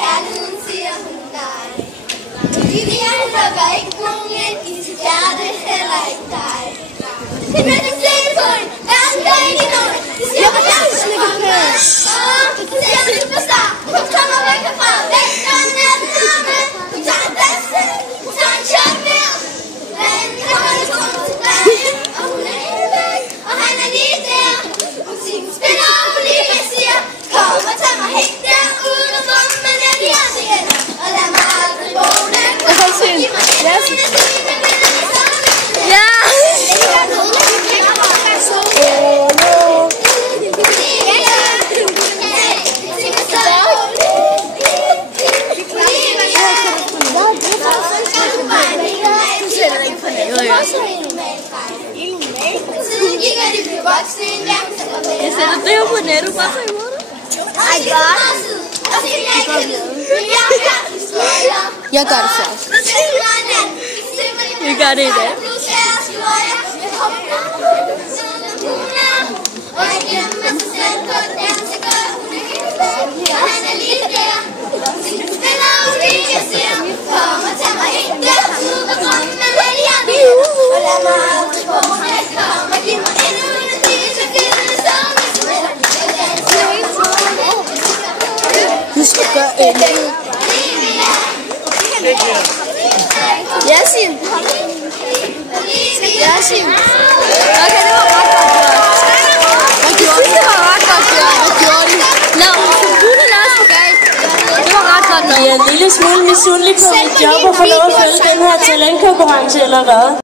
kærligheden siger hun nej. Vivian lukker ikke nogen ind i sit hjerte, heller ikke dig. Det er det se på en verden, der ikke er nogen. Det siger på dansen og med. Det siger en superstar. Hun kommer væk herfra, væk fra natten arme. Hun tager en danse, hun tager en shot mere. Men kommer det kun tilbage, og hun er ikke væk, og han er lige der. Musikken spiller, og hun lige siger, kom og tag mig helt der uden at drømme, men jeg bliver det igen. Og lad mig aldrig vågne. Giv mig hænderne dine, men jeg er sådan. Ja! Jeg sætter det her på nettet, bare så imod det. Jeg gør det først. Vi gør det i dag. Du skal gøre en. Yasin. Yasin. Okay, det var ret godt gjort. Hvad gjorde de? Det var ret godt gjort. Hvad gjorde de? Lad os få galt. Det var ret godt nok. Jeg er en lille smule misundelig på mit job og får lov at følge den her talentkonkurrence, eller hvad?